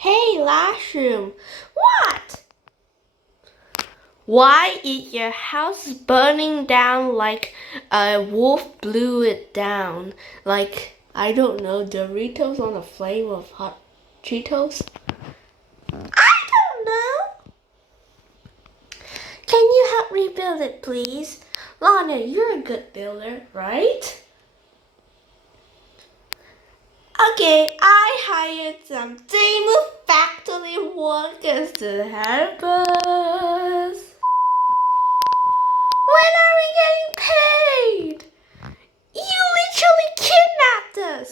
Hey, Lashroom. What? Why is your house burning down like a wolf blew it down? Like, I don't know, Doritos on a flame of hot Cheetos? I don't know. Can you help rebuild it, please? Lana, you're a good builder, right? Okay, I hired some Demo factory workers to help us. When are we getting paid? You literally kidnapped us.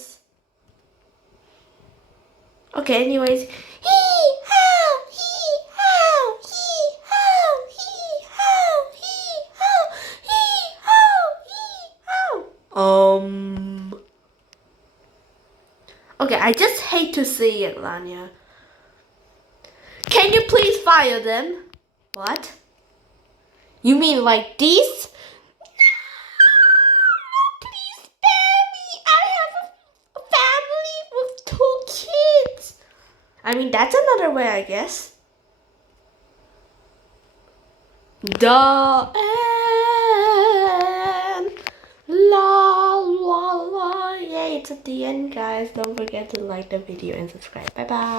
Okay, anyways. Hee-haw, hee-haw, hee-haw, hee-haw, hee-haw, hee-haw, hee-haw. Okay, I just hate to see it, Lanya. Can you please fire them? What? You mean like these? No, please spare me. I have a family with 2 kids. I mean, that's another way, I guess. The end. La la la. Yay, it's at the end, guys. Don't forget to like the video and subscribe. Bye bye.